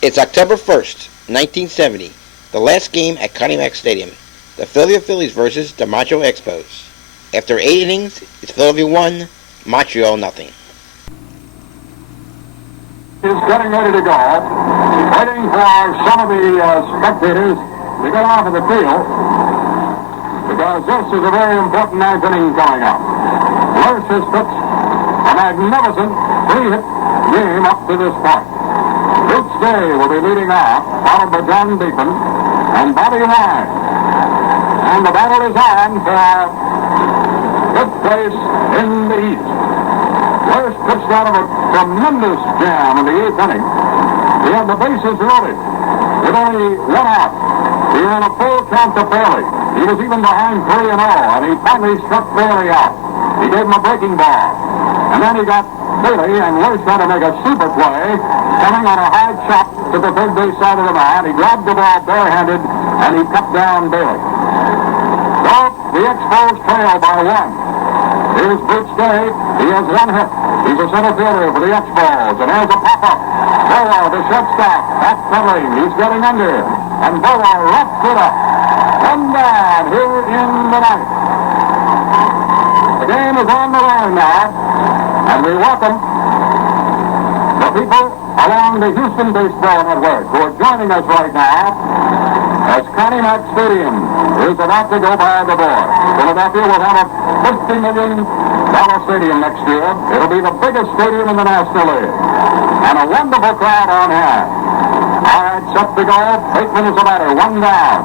It's October 1st, 1970, the last game at Connie Mack Stadium. The Philadelphia Phillies versus the Montreal Expos. After 8 innings, it's Philadelphia 1, Montreal nothing. Is getting ready to go, waiting for some of the spectators to get onto the field, because this is a very important ninth inning coming up. Lurch has pitched a magnificent three-hit game up to this point. Rich Day will be leading off, followed by John Beekman and Bobby Ryan. And the battle is on for fifth place in the East. Lurch pitched out of a tremendous jam in the eighth inning. He had the bases loaded with only one out. He ran a full count to Bailey. He was even behind 3-0, and he finally struck Bailey out. He gave him a breaking ball. And then he got Bailey, and Lurch had to make a super play, coming on a high chop to the third base side of the mound. He grabbed the ball barehanded, and he cut down Bailey. So the Expos trail by 1. Here's Rich Day. He has 1 hit. He's a center fielder for the Expos, and there's a pop-up. Boa, the shortstop, backpedaling. He's getting under, and Boa left it up. One down here in the ninth. The game is on the line now, and we welcome the people along the Houston Baseball Network who are joining us right now as Connie Mack Stadium is about to go by the board. Philadelphia will have a $50 million stadium next year. It'll be the biggest stadium in the National League. And a wonderful crowd on hand. All right, set to go. Bateman is the batter. 1 down.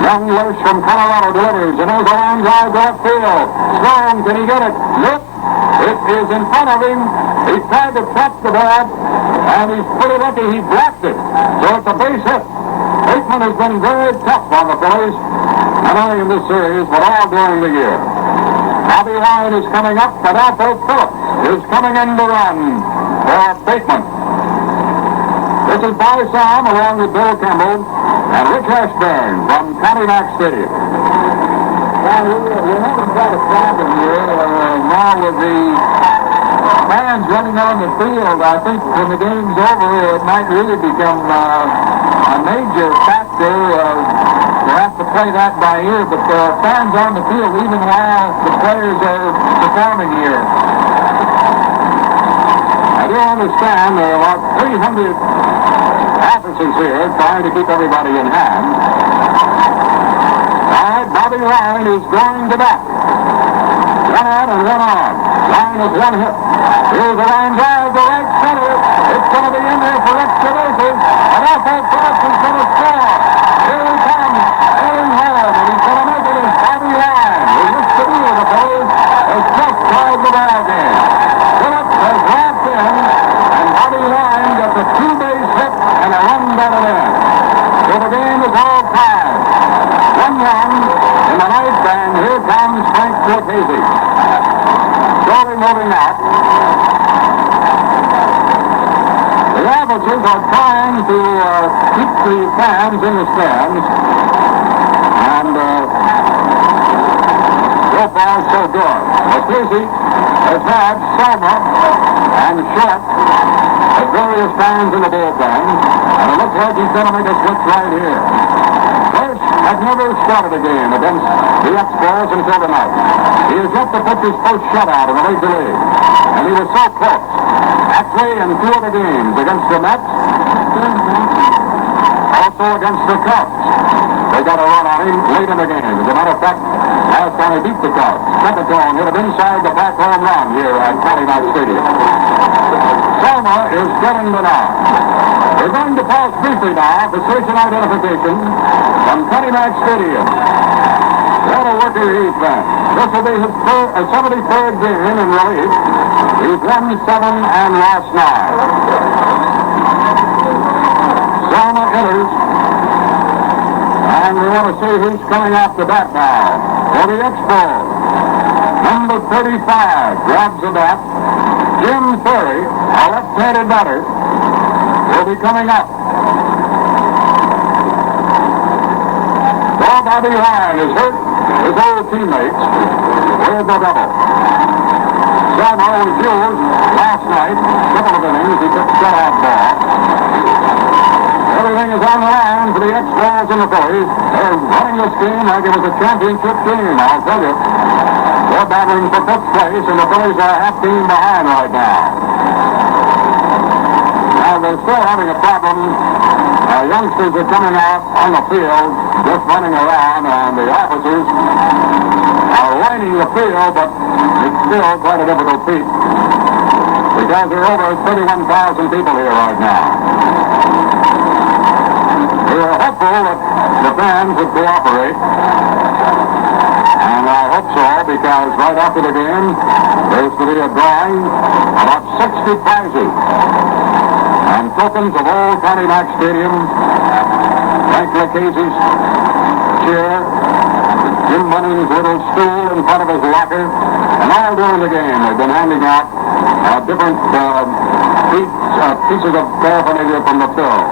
Young Lurch from Colorado delivers, and there's a line drive to left field. Strong, can he get it? Nope. It is in front of him. He tried to trap the bat, and he's pretty lucky he blocked it. So it's a base hit. Bateman has been very tough on the Phillies, not only in this series, but all during the year. Bobby Ryan is coming up, but Alfred Phillips is coming in to run for Bateman. This is Barry Sam along with Bill Campbell and Rick Ashburn from Connie Mack Stadium. Well, we haven't got a problem here now with the fans running on the field. I think when the game's over, it might really become a major factor. You have to play that by ear, but there are fans on the field even while the players are performing here. I do understand there are about 300 officers here trying to keep everybody in hand. All right, Bobby Ryan is going to bat. 1 out and 1 on. Ryan has 1 hit. Here's a line drive to right center. It's going to be in there for extra bases. And Alfred Phillips is going to score. Here he comes, heading home, and he's going to make it as Bobby Ryan, who used to be with the Phillies, has just tied the ball game. Phillips has wrapped in, and Bobby Ryan gets a 2-base hit and a run batted in. So the game is all tied. 1 run in the ninth, and here comes Frank Cortese. Slowly moving out. The officers are trying to keep the fans in the stands, and so far so good. Cortese has had Selma and Short at various times in the bullpen, and it looks like he's going to make a switch right here. Lurch had never started a game against the Expos until tonight. He has yet to put his first shutout in the Major League, and he was so close. Actually, in 2 other games against the Mets, also against the Cubs. They got a run on him late in the game. As a matter of fact, last time he beat the Cubs, Sepatone hit him inside the back home run here at Connie Mack Stadium. Selma is getting the nod. We're going to pause briefly now for station identification from Connie Mack Stadium. What a worker he's been. This will be his 73rd game in relief. He's won 7 and lost 9. Selma enters, and we want to see who's coming off the bat now. For the Expos, number 35 grabs the bat. Jim Ferry, a left-handed batter, will be coming up. Well, Bobby Ryan is hurt. His old teammates with the double. Selma was used last night, couple of innings. He took shutout ball. and the Phillies, they're running this game like it was a championship game, I'll tell you. They're battling for fifth place, and the Phillies are a half game behind right now. Now, they're still having a problem. Youngsters are coming out on the field, just running around, and the officers are lining the field, but it's still quite a difficult feat because there are over 31,000 people here right now. We are hopeful that the fans would cooperate, and I hope so, because right after the game, there's to be a drawing about 60 prizes and tokens of old Connie Mack Stadium, Frank Lucchese's chair, Jim Bunning's little stool in front of his locker, and all during the game they've been handing out different pieces of paraphernalia from the field,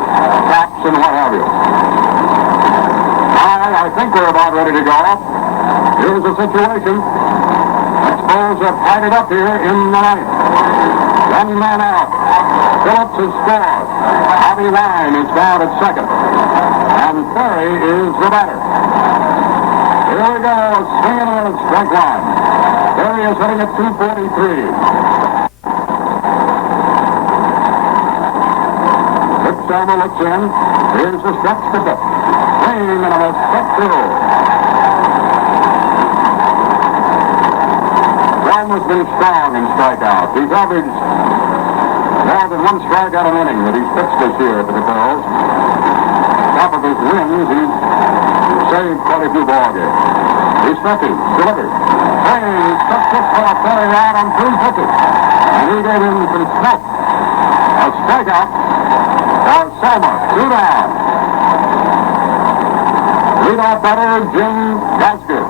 caps and what have you. I think we're about ready to go. Here's the situation. Expos have tied it up here in the ninth. One man out. Phillips has scored. Bobby Ryan is down at second. And Ferry is the batter. Here we go. Swinging on strike one. Ferry is hitting at 243. Selma looks in. Here's the stretch to pitch. Swing and a stretch through. Selma's been strong in strikeouts. He's averaged more than one strikeout an inning that he's pitched this year for the Phillies. Top of his wins, he's saved quite a few ball games. He's stretching, delivers. Swing, struck this for a Ferry out on 3 pitches. And he gave him some smoke. A strikeout. Selma, 2 down. Leadoff batter, Jim Gasker.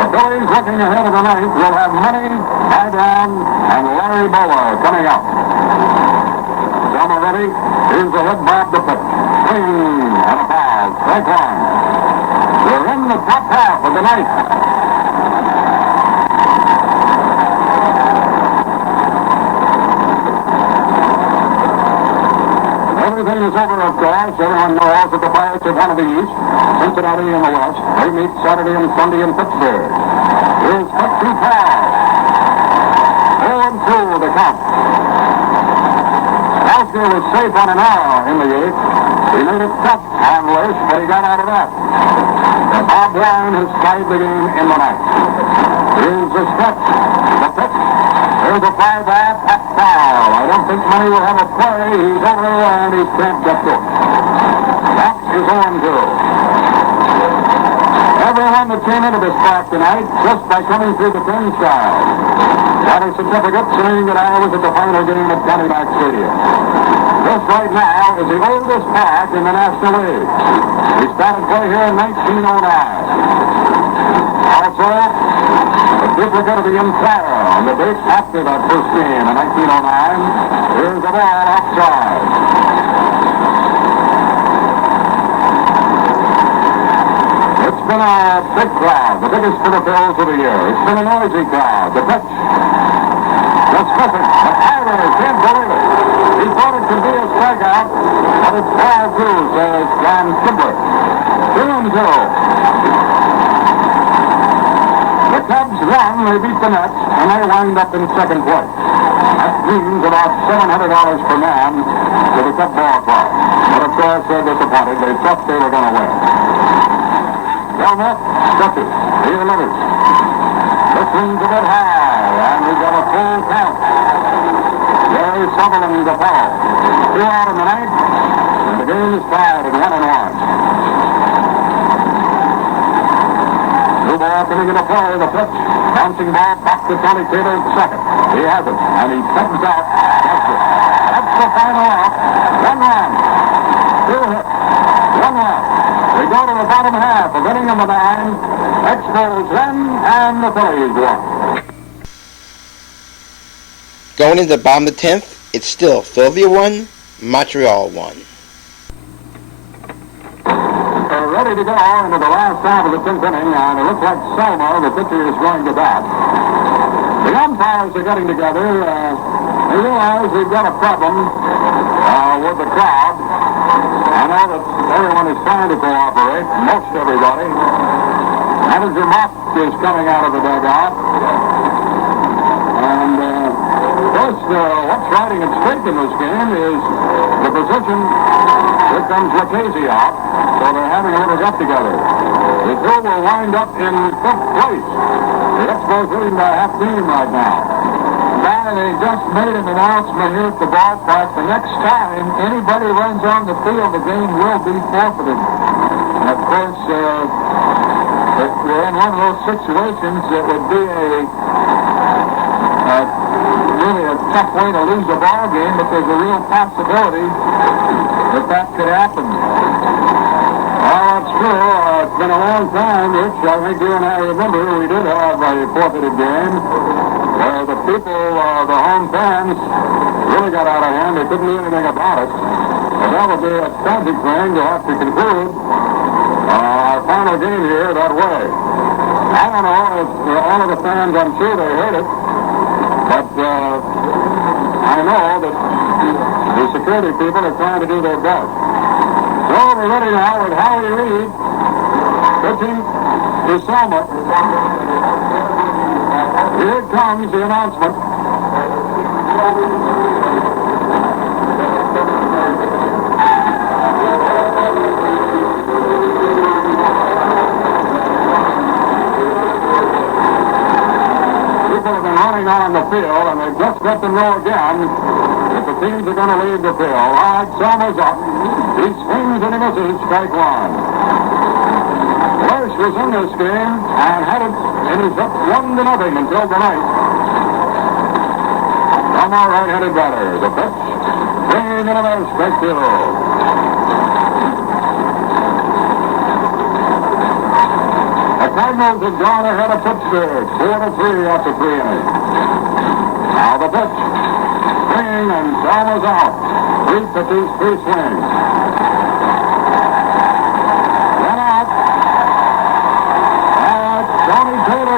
The Phillies, looking ahead of the ninth, will have Money, Hydron, and Larry Bowa coming up. Selma ready. Here's the hit, Bob the pitch. Swing and a foul. Strike one. We're in the top half of the ninth. Everything is over, of course. Everyone knows that the Pirates have won of the East, Cincinnati in the West. They meet Saturday and Sunday in Pittsburgh. Here's cut too far. 0-2 the count. Gasker was safe on an hour in the 8th. He made it tough on Lish, but he got out of that. And Bob Ryan has tied the game in the ninth. Here's the stretch. The pitch. There's a fly ball, pop foul. I don't think Money will have a play. He's over and he can't get to it. That is 0-2. Everyone that came into this park tonight, just by coming through the turnstile, got a certificate saying that I was at the final game at Connie Mack Stadium. This right now is the oldest park in the National League. We started play here in 1909. Also, a duplicate of the entire on the date after that first game in 1909. Here's the ball outside. It's been a big crowd, the biggest for the Phillies of the year. It's been a noisy crowd. The pitch. Just missing. The Tyler can't believe it. He thought it could be a strikeout, but it's ball two, says John Kibler. 2-2. The Cubs won, they beat the Mets, and they wind up in second place. That means about $700 per man to the Cub ball club. But of course, they're disappointed. They thought they were going to win. Selma stretches. He delivers. This one's a bit high, and we got a full count. Gary Sutherland the foul. 2 out in the ninth, and the game is tied at 1-1. New ball coming into play, the pitch. Bouncing ball back to Tony Taylor at second. He has it, and he sends out. That's the final out. 1-1. 2 hits. 1-1. We go to the bottom half of inning number 9. Expos win, and the Phillies won. Going into the bottom of the 10th, it's still Philadelphia 1, Montreal 1. We're ready to go into the last half of the 10th inning, and it looks like Selma, the pitcher, is going to bat. The umpires are getting together. They realize we've got a problem with the crowd. I know that everyone is trying to cooperate, most everybody. Manager Mock is coming out of the dugout. And, of course, what's riding at stake in this game is the position. Here comes Lucchese out, so they're having a little get together. The two will wind up in fifth place. The Expos leading by half team right now. Now they just made an announcement here at the ballpark. The next time anybody runs on the field, the game will be forfeited. And of course, if we're in one of those situations, it would be really a tough way to lose a ball game, but there's a real possibility that could happen. Well, that's true. It's been a long time, Rich. I think you and I remember we did have a forfeited game where the people, the home fans, really got out of hand. They couldn't do anything about it. But that would be a tragic thing to have to conclude our final game here that way. I don't know if all of the fans, I'm sure they heard it, but I know that the security people are trying to do their best. So we're ready now with Howie Reed pitching to Selma. Here comes the announcement. People have been running on the field, and they've just let them know again that the teams are going to leave the field. All right, Selma's up. He swings and he misses, strike one. Lurch was in this game and had it, and he's up 1-0 until tonight. Selma right-handed batter. The pitch, swing and a miss, strike two. The Cardinals have gone ahead of Pittsburgh, 4-3 after 3 innings. Now the pitch, swing, and Selma's out. 3 pitches, 3 swings.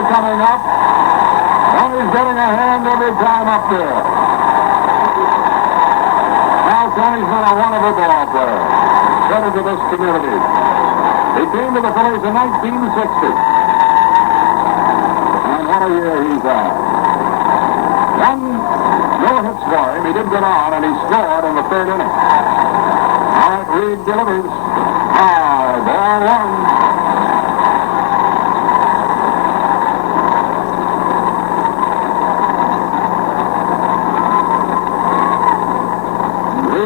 Coming up. Tony's getting a hand every time up there. Now Tony's been a wonderful ball player. Credit to this community. He came to the Phillies in 1960. And what a year he's had. No hits for him. He did get on, and he scored in the 3rd inning. All right, Reed delivers. High, ball 1.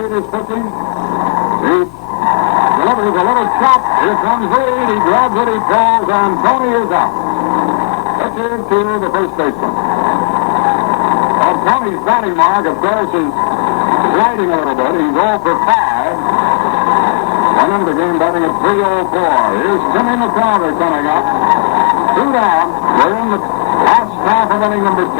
Is pitching. He delivers a little chop. Here comes Reed. He grabs it, he falls, and Tony is out. Pitcher to the first baseman. Well, Tony's batting mark, of course, is sliding a little bit. He's 0 for 5. One in the game batting at 304. Here's Timmy McCarver coming up. 2 down. We're in the last half of inning number 10.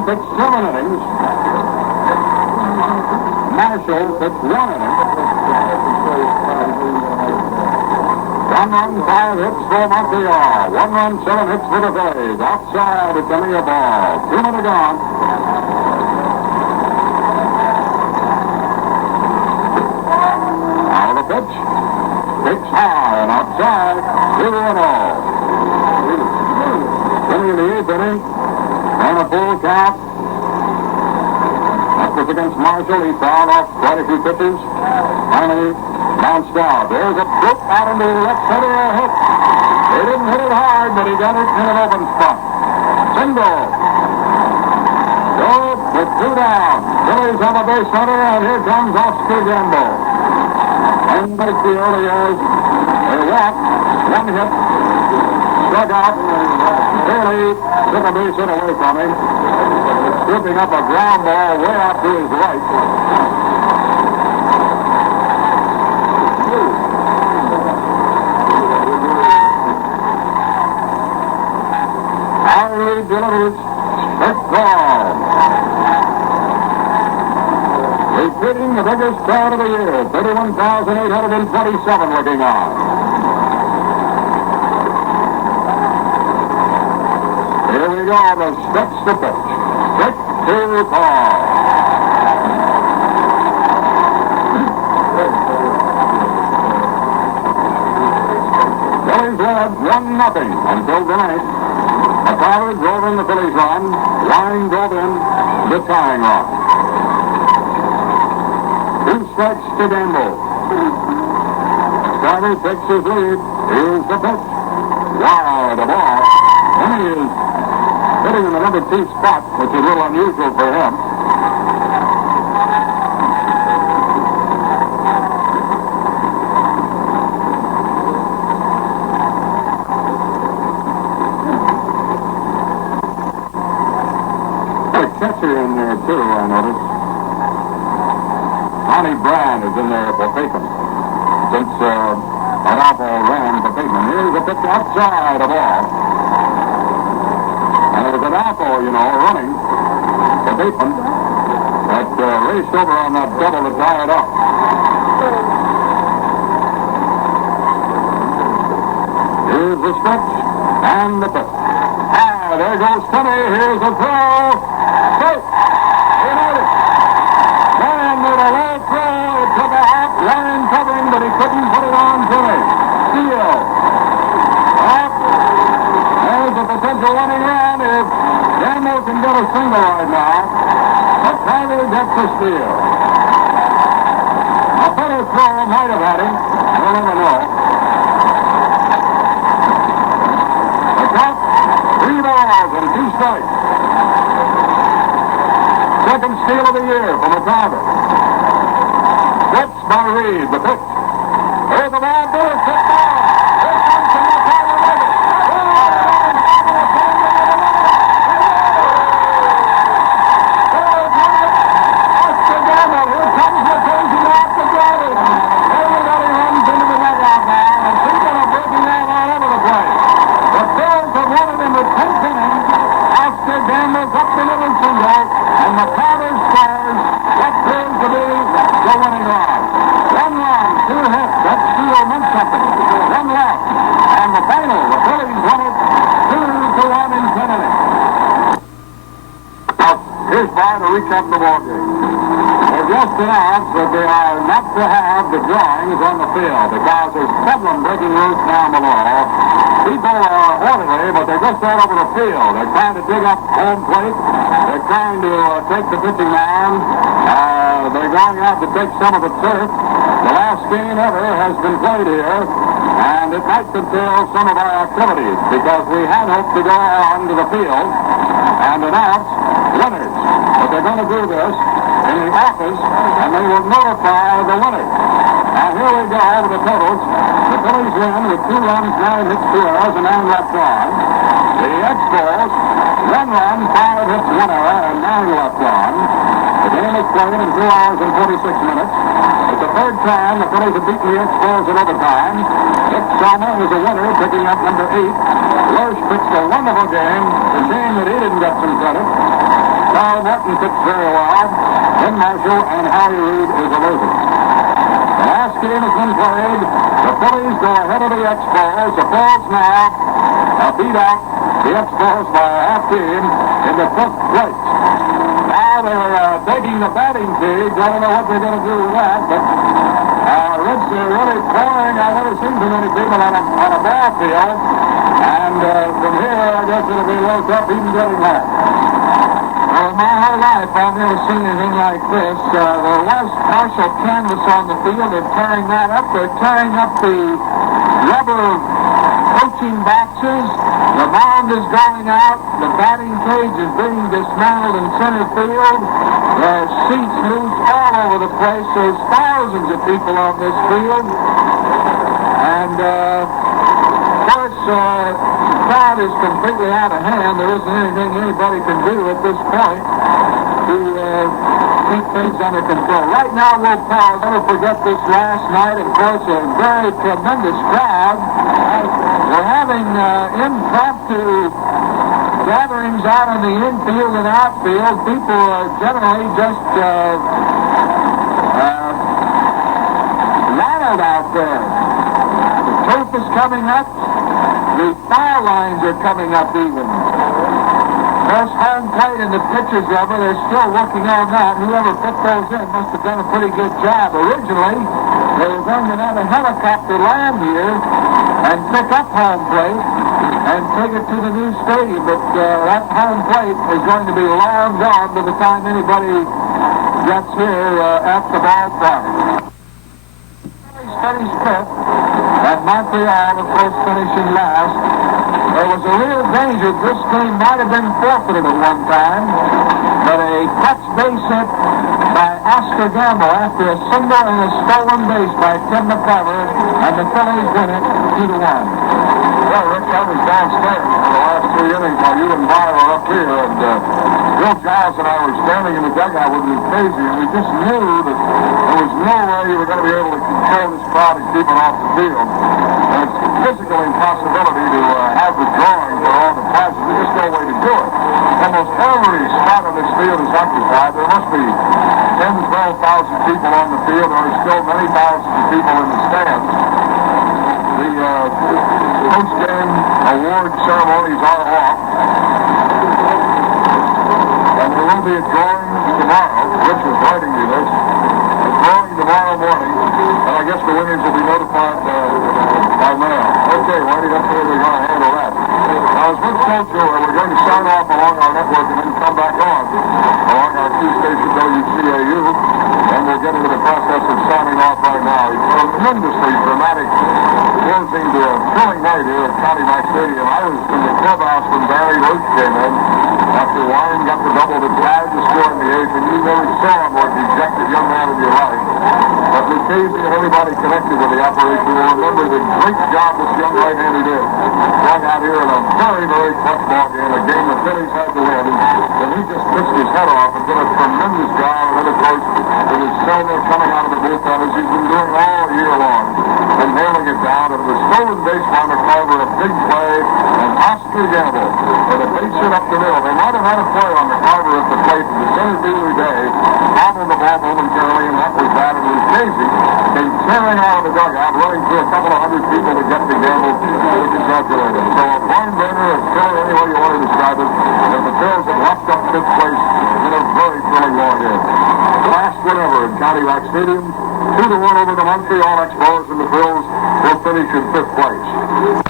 Pitched 7 innings. Marshall pitched 1 inning. 1 run, 5 hits for Montreal. 1 run, 7 hits for the Phillies. Outside, it's only a ball. 2 minutes gone. Now the pitch. Pitch high and outside. 2-0. Coming in the 8th inning. And a full count. That was against Marshall. He fouled off quite a few pitches. Finally bounced out. There's a flip out into the left center, a hit. He didn't hit it hard, but he got it in an open spot. Single. Good with 2 down. Phillies on the base runner, and here comes Oscar Gamble. In right field, he has a walk, 1 hit, struck out. Bailey took a base hit away from him, scooping up a ground ball way out to his right. Howard delivers straight ball. Repeating the biggest crowd of the year, 31,827 looking on. go to stretch the pitch. Victor Paul. Phillies led 1-0 until the ninth. McCarver drove in the Phillies run. Line drove in the tying run. 2 strikes to Gamble. McCarver takes his lead. Here's the pitch. Wow, the ball. And he is hitting in the number 2 spot, which is a little unusual for him. A catcher in there, too, I noticed. Connie Brand is in there for Bateman. Since Adolfo ran for Bateman. Here's a pitch outside the ball. And it was Adolfo, running for Bateman that raced over on that double to tie it up. Here's the stretch and the pitch. There goes Tony. Here's the throw. Straight. He made it. Brand made a low throw. It took a half line covering, but he couldn't put it on Tony. Steal. Up. There's a potential running run if Gamble can get a single right now. But Tyler gets a steal. A better throw might have had him. We'll never know. The count, 3 balls and 2 strikes. Second steal of the year from McCarver. Stretch by Reed, the pitch. Here's the ball, Billy, picked down. Here comes from McCarver with it. Oscar Gamble, here comes the crazy out to get it. Everybody runs into the dugout now, and people are breaking out all over the place. The Phillies have won it in the 10th inning. Oscar Gamble's up the middle single, and McCarver scores what proves to be the winning run. 1 run, 2 hits. That steal meant something. 1 left. And the final, the Phillies won it 2-1 in 10 innings. Now, here's Barr to recap the ball game. They've just announced that they are not to have the drawings on the field because there's problem breaking loose down below. People are orderly, but they're just out over the field. They're trying to dig up home plate. They're trying to take the pitching mound. They're going out to take some of the turf. The last game ever has been played here, and it might curtail some of our activities because we had hoped to go on to the field and announce winners. But they're going to do this in the office, and they will notify the winners. Now here we go over the totals. The Phillies win with 2 runs, 9 hits, 2 errors, and 9 left on. The Expos, 1 run, 5 hits, 1 error, and 9 left on. The game is played in 2 hours and 46 minutes. It's the 3rd time the Phillies have beaten the Expos in overtime. Nick Salma is a winner, picking up number 8. Lurch pitched a wonderful game. The game that he didn't get some credit. Carl Morton pitched very well. Then Marshall and Harry Reid is a loser. The last game has been played. The Phillies go ahead of the Expos. The Phillies now beat out the Expos by a half team in the 5th place. Now they're taking the batting cage. I don't know what they're going to do with that, but Reds are really pouring. I've never seen too many people on a ball field. And from here, I guess it'll be a little tough even getting home. Well, my whole life, I've never seen anything like this. There was partial canvas on the field. They're tearing that up. They're tearing up the rubber coaching boxes. The mound is going out. The batting cage is being dismantled in center field. There are seats loose all over the place. There's thousands of people on this field. And, of course, the crowd is completely out of hand. There isn't anything anybody can do at this point to keep things under control. Right now, we'll pause. Never forget this last night. Of course, a very tremendous crowd. We're having impromptu gatherings out in the infield and outfield. People are generally just rattled out there. The turf is coming up. The foul lines are coming up even. There's home plate in the pictures of it. They're still working on that. Whoever put those in must have done a pretty good job. Originally, they were going to have a helicopter land here and pick up home plate and take it to the new stadium. But that home plate is going to be long gone by the time anybody gets here at the ballpark. Finished fifth, and Montreal, of course, finishing last. There was a real danger this game might have been forfeited at one time, but a touch base hit by Oscar Gamble after a single and a stolen base by Tim McCarver, and the Phillies win it 2-1. Well, Rick, I was downstairs for the last 3 innings while you and Bob were up here, and Bill Giles and I were standing in the dugout with him crazy, and we just knew that there was no way you were going to be able to control this crowd and keep it off the field. And it's a physical impossibility to have the drawing for all the prizes. There's just no way to do it. Almost every spot on this field is occupied. There must be 10,000 to 12,000 people on the field. There are still many thousands of people in the stands. The post-game award ceremonies are off. And there will be a drawing tomorrow. Rich is writing me this. A drawing tomorrow morning. And I guess the winners will be notified by mail. Okay, Whitey, that's the way we're going to handle that. Now, as Rich told you, we're going to sign off along our network and then come back on along our two-station WCAU. And we'll get into the process of signing off right now. It's a tremendously dramatic closing to a thrilling night here at Connie Mack Stadium. I was in the clubhouse when Barry Roach came in after Warren got the double to tie the score in the eighth, and you never saw a more dejected young man in your life. But Lucchese and everybody connected with the operation will remember the great job this young right-hander did. Going out here in a very, very tough ball game, a game the Phillies had to win, and he just pitched his head off and did a tremendous job. And then, of course, with his cylinder coming out of the bullpen, as he's been doing all year long, and nailing it down. And the stolen base by McCarver, a big play, and Oscar Gamble with a base hit up the middle. They might have had a play on McCarver at the plate in the center fielder day, bobbled the ball momentarily, and that was that. And Lucchese came tearing out of the dugout, running through a couple of hundred people to get to Gamble, which is calculated. So a barn burner, a killer, any way you want to describe it, and the Phils have locked up fifth place in a very thrilling ball game. Last one ever at Connie Mack Stadium, 2-1 over the Montreal Expos, and the Phils will finish in fifth place.